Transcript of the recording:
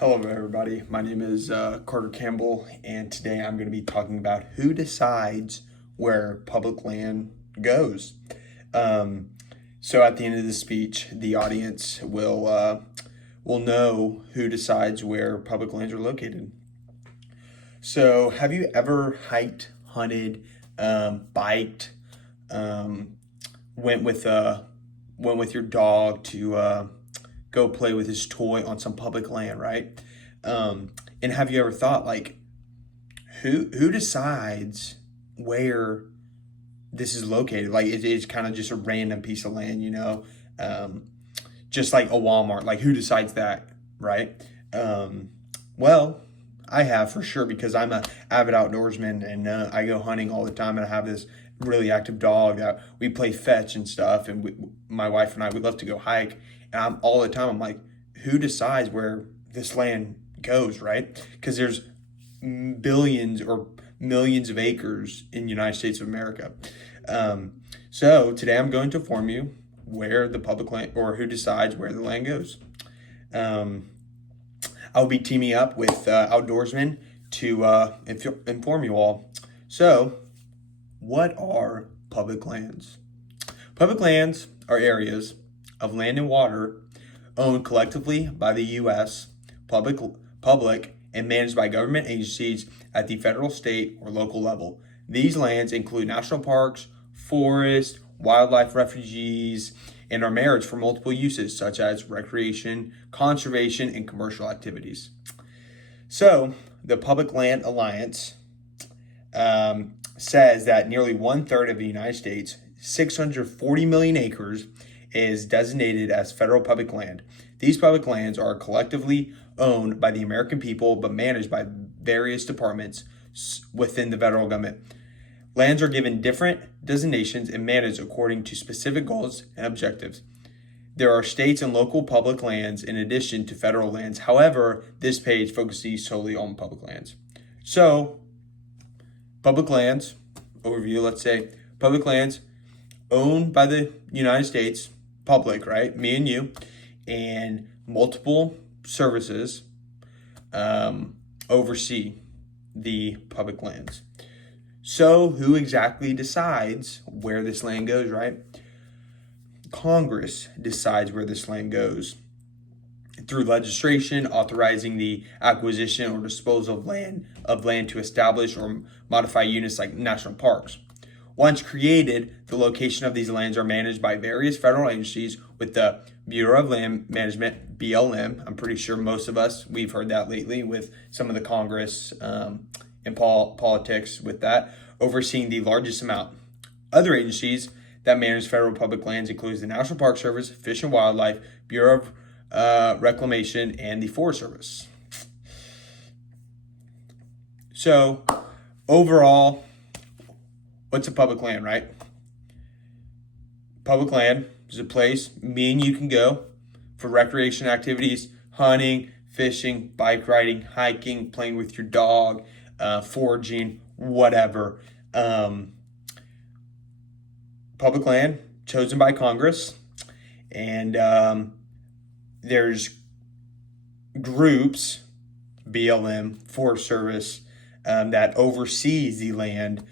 Hello, everybody. My name is Carter Campbell, and today I'm going to be talking about who decides where public land goes. Um, so, at the end of the speech, the audience will know who decides where public lands are located. So, have you ever hiked, hunted, biked, um, went with uh, went with your dog to go play with his toy on some public land, right? And have you ever thought like who decides where this is located? Like it's kind of just a random piece of land, um, just like a Walmart. Like who decides that, right? Um, well, I have for sure because I'm a avid outdoorsman and I go hunting all the time and I have this really active dog that we play fetch and stuff and my wife and I we love to go hike and I'm all the time I'm like who decides where this land goes, right? Because there's billions or millions of acres in the United States of America. So today I'm going to inform you where the public land or who decides where the land goes. Um, I'll be teaming up with outdoorsmen to inform you all. So, what are public lands? Public lands are areas of land and water owned collectively by the U.S., public, and managed by government agencies at the federal, state, or local level. These lands include national parks, forests, wildlife refuges, and are managed for multiple uses such as recreation, conservation, and commercial activities. So, the Public Land Alliance says that nearly one third of the United States, 640 million acres, is designated as federal public land. These public lands are collectively owned by the American people but managed by various departments within the federal government. Lands are given different designations and managed according to specific goals and objectives. There are states and local public lands in addition to federal lands. However, this page focuses solely on public lands. So, public lands, overview, let's say, public lands owned by the United States, public, right? Me and you, and multiple services oversee the public lands. So, who exactly decides where this land goes, right? Congress decides where this land goes through legislation authorizing the acquisition or disposal of land to establish or modify units like national parks. Once created, the location of these lands are managed by various federal agencies with the Bureau of Land Management, BLM. I'm pretty sure most of us, we've heard that lately with some of the Congress and politics with that, overseeing the largest amount. Other agencies that manage federal public lands includes the National Park Service, Fish and Wildlife, Bureau of Reclamation, and the Forest Service. So, overall, what's a public land, right? Public land is a place me and you can go for recreation activities, hunting, fishing, bike riding, hiking, playing with your dog, foraging, whatever. Public land chosen by Congress, and there's groups, BLM, Forest Service, that oversees the land